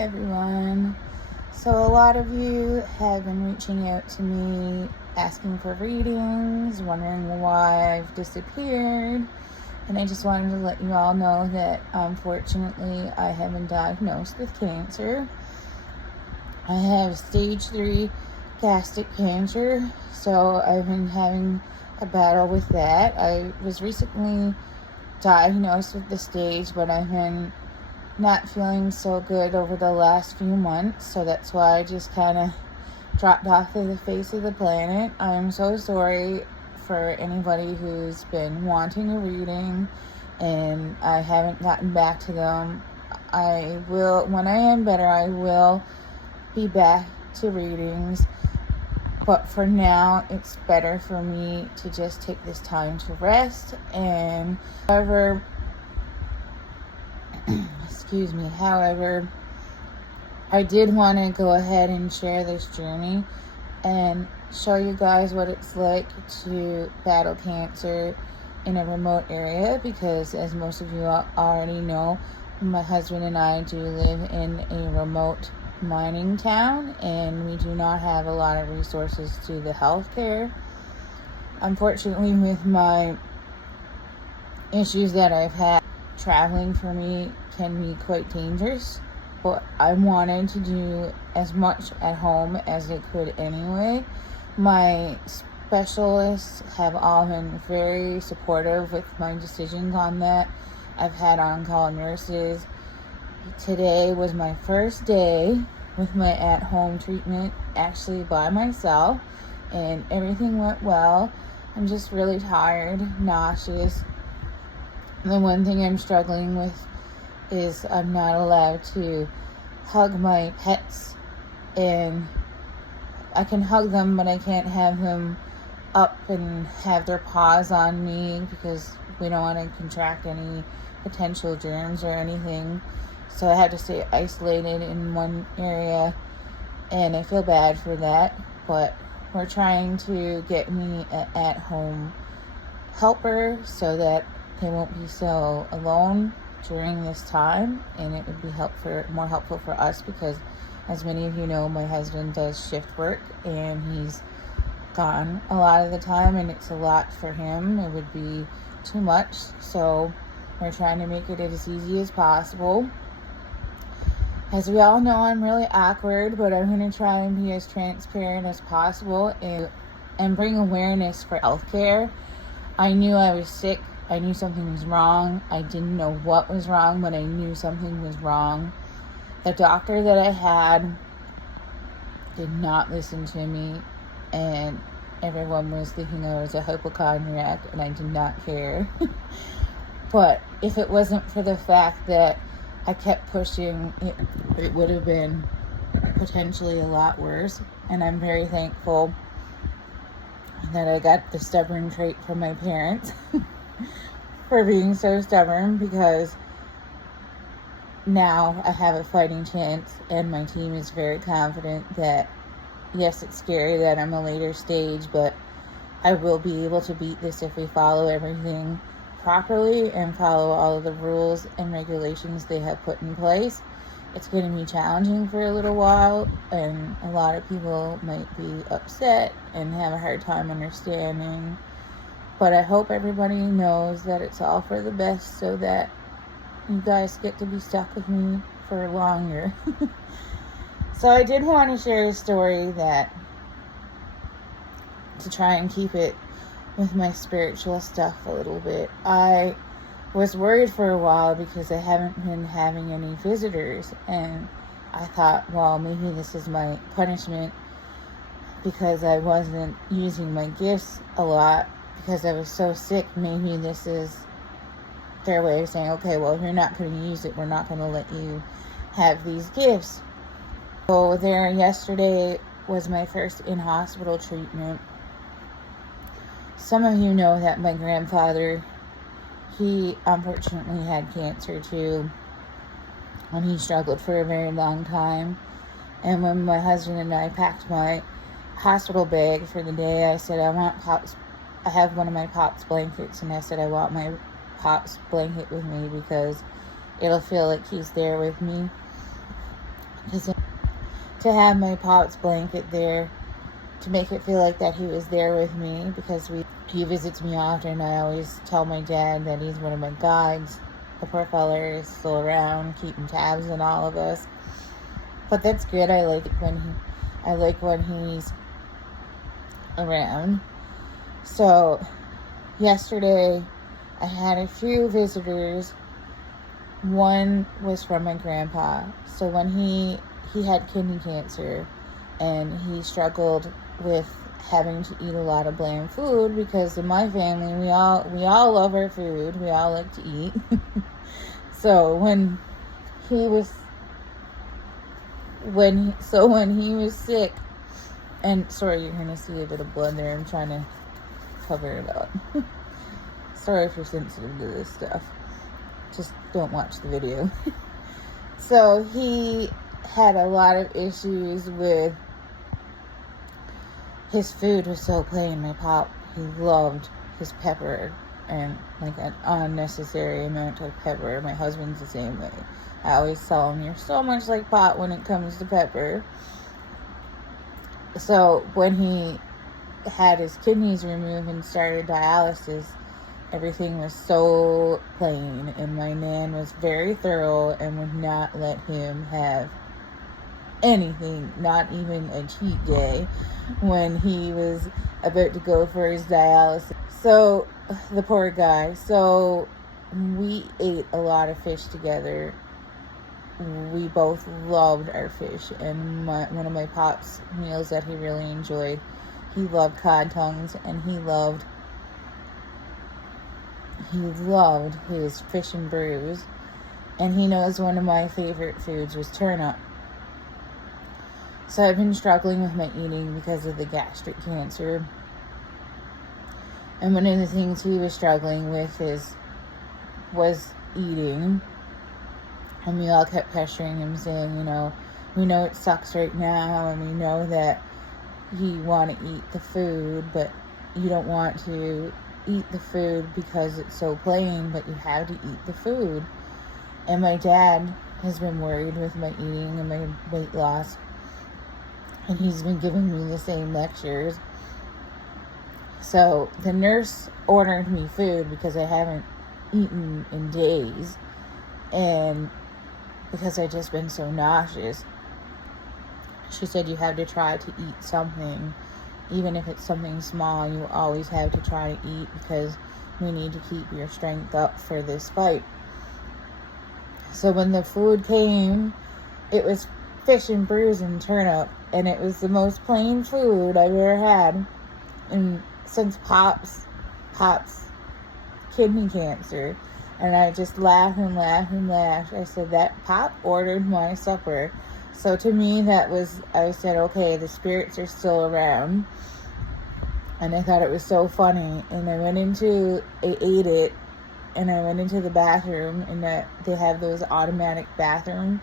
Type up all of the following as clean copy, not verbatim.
everyone. So a lot of you have been reaching out to me asking for readings, wondering why I've disappeared, and I just wanted to let you all know that unfortunately I have been diagnosed with cancer. I have stage 3 gastric cancer, so I've been having a battle with that. I was recently diagnosed with the stage, but I've been not feeling so good over the last few months, so that's why I just kind of dropped off of the face of the planet. I'm so sorry for anybody who's been wanting a reading and I haven't gotten back to them. I will, when I am better, I will be back to readings, but for now it's better for me to just take this time to rest. And however, I did want to go ahead and share this journey and show you guys what it's like to battle cancer in a remote area, because as most of you already know, my husband and I do live in a remote mining town and we do not have a lot of resources to the healthcare. Unfortunately, with my issues that I've had, traveling for me can be quite dangerous, but I wanted to do as much at home as I could anyway. My specialists have all been very supportive with my decisions on that. I've had on-call nurses. Today was my first day with my at-home treatment, actually by myself, and everything went well. I'm just really tired, nauseous. The one thing I'm struggling with is I'm not allowed to hug my pets, and I can hug them, but I can't have them up and have their paws on me because we don't want to contract any potential germs or anything. So I had to stay isolated in one area, and I feel bad for that, but we're trying to get me an at-home helper so that they won't be so alone during this time, and it would be more helpful for us because, as many of you know, my husband does shift work and he's gone a lot of the time, and it's a lot for him. It would be too much, so we're trying to make it as easy as possible. As we all know, I'm really awkward, but I'm going to try and be as transparent as possible and bring awareness for healthcare. I knew I was sick. I knew something was wrong. I didn't know what was wrong, but I knew something was wrong. The doctor that I had did not listen to me, and everyone was thinking I was a hypochondriac, and I did not care. But if it wasn't for the fact that I kept pushing, it would have been potentially a lot worse. And I'm very thankful that I got the stubborn trait from my parents for being so stubborn, because now I have a fighting chance and my team is very confident that, yes, it's scary that I'm a later stage, but I will be able to beat this if we follow everything properly and follow all of the rules and regulations they have put in place. It's going to be challenging for a little while, and a lot of people might be upset and have a hard time understanding, but I hope everybody knows that it's all for the best so that you guys get to be stuck with me for longer. So I did want to share a story to try and keep it with my spiritual stuff a little bit. I was worried for a while because I haven't been having any visitors, and I thought, well, maybe this is my punishment because I wasn't using my gifts a lot because I was so sick. Maybe this is their way of saying, okay, well, if you're not going to use it, we're not going to let you have these gifts. So yesterday was my first in-hospital treatment. Some of you know that my grandfather, he unfortunately had cancer too, and he struggled for a very long time. And when my husband and I packed my hospital bag for the day, I said, I have one of my Pop's blankets, and I said I want my Pop's blanket with me because it'll feel like he's there with me. Because to have my pop's blanket there, to make it feel like that he was there with me, because he visits me often. I always tell my dad that he's one of my guides. The poor fella is still around, keeping tabs on all of us. But that's good. I like when he's around. So yesterday I had a few visitors. One was from my grandpa. So when he had kidney cancer, and he struggled with having to eat a lot of bland food, because in my family we all love our food. We all like to eat. So when he was sick, and sorry, you're gonna see a bit of blood there. I'm trying to cover it up. Sorry if you're sensitive to this stuff. Just don't watch the video. So he had a lot of issues with his food was so plain. My pop, he loved his pepper, and like an unnecessary amount of pepper. My husband's the same way. I always tell him, you're so much like Pop when it comes to pepper. So when he had his kidneys removed and started dialysis, everything was so plain, and my nan was very thorough and would not let him have anything, not even a cheat day, when he was about to go for his dialysis. So, the poor guy. So, we ate a lot of fish together. We both loved our fish, and one of my pop's meals that he really enjoyed, he loved cod tongues, and he loved his fish and brews. And he knows one of my favorite foods was turnip. So I've been struggling with my eating because of the gastric cancer. And one of the things he was struggling with was eating. And we all kept pressuring him, saying, we know it sucks right now, and we know that you want to eat the food, but you don't want to eat the food because it's so plain, but you have to eat the food. And my dad has been worried with my eating and my weight loss, and he's been giving me the same lectures. So the nurse ordered me food because I haven't eaten in days, and because I've just been so nauseous. She said you have to try to eat something. Even if it's something small, you always have to try to eat, because we need to keep your strength up for this fight. So when the food came, it was fish and brews and turnip, and it was the most plain food I've ever had since Pop's kidney cancer. And I just laughed and laughed and laughed. I said, that Pop ordered my supper. So to me, I said, okay, the spirits are still around. And I thought it was so funny. And I ate it, and I went into the bathroom, and they have those automatic bathrooms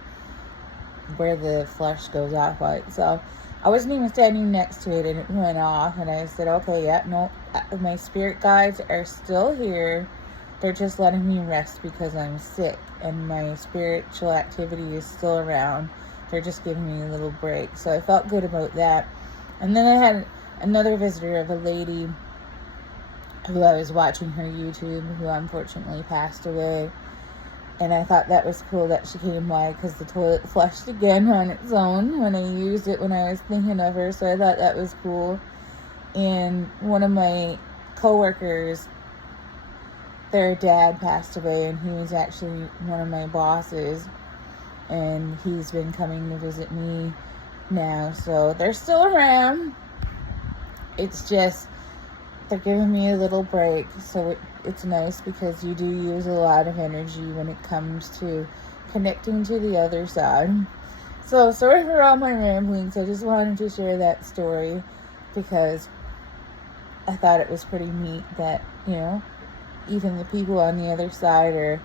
where the flush goes off light. So I wasn't even standing next to it, and it went off. And I said, okay, yeah, no, my spirit guides are still here. They're just letting me rest because I'm sick, and my spiritual activity is still around. They're just giving me a little break. So I felt good about that. And then I had another visitor of a lady who I was watching her YouTube, who unfortunately passed away. And I thought that was cool that she came by, because the toilet flushed again on its own when I used it when I was thinking of her. So I thought that was cool. And one of my coworkers, their dad passed away, and he was actually one of my bosses. And he's been coming to visit me now. So they're still around. It's just, they're giving me a little break. So it's nice, because you do use a lot of energy when it comes to connecting to the other side. So sorry for all my ramblings. I just wanted to share that story, because I thought it was pretty neat that, even the people on the other side are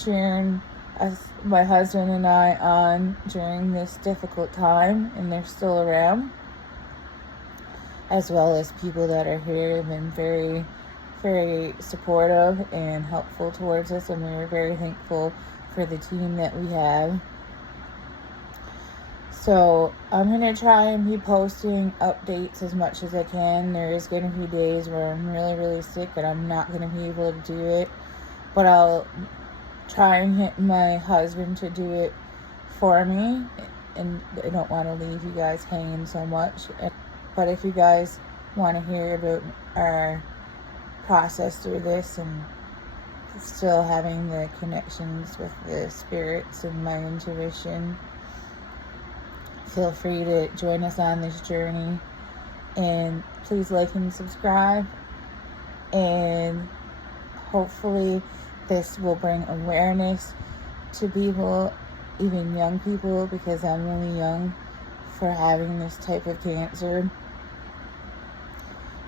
cheering my husband and I on during this difficult time, and they're still around, as well as people that are here have been very, very supportive and helpful towards us, and we were very thankful for the team that we have. So I'm going to try and be posting updates as much as I can. There is going to be days where I'm really, really sick and I'm not going to be able to do it. But I'll try and get my husband to do it for me. And I don't want to leave you guys hanging so much. But if you guys want to hear about our process through this and still having the connections with the spirits and my intuition, feel free to join us on this journey. And please like and subscribe. And hopefully this will bring awareness to people, even young people, because I'm really young for having this type of cancer.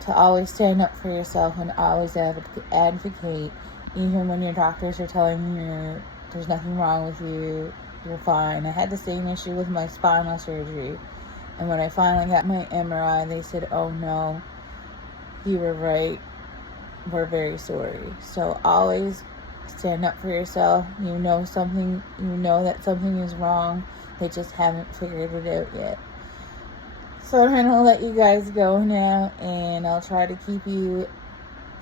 To always stand up for yourself and always advocate, even when your doctors are telling you there's nothing wrong with you, you're fine. I had the same issue with my spinal surgery, and when I finally got my MRI, they said, oh no, you were right, we're very sorry. So always stand up for yourself. You know that something is wrong, they just haven't figured it out yet. So I'm going to let you guys go now, and I'll try to keep you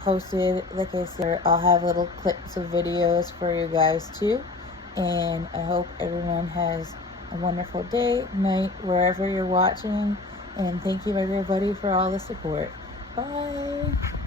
posted. Like I said, I'll have little clips of videos for you guys too. And I hope everyone has a wonderful day, night, wherever you're watching. And thank you everybody for all the support. Bye.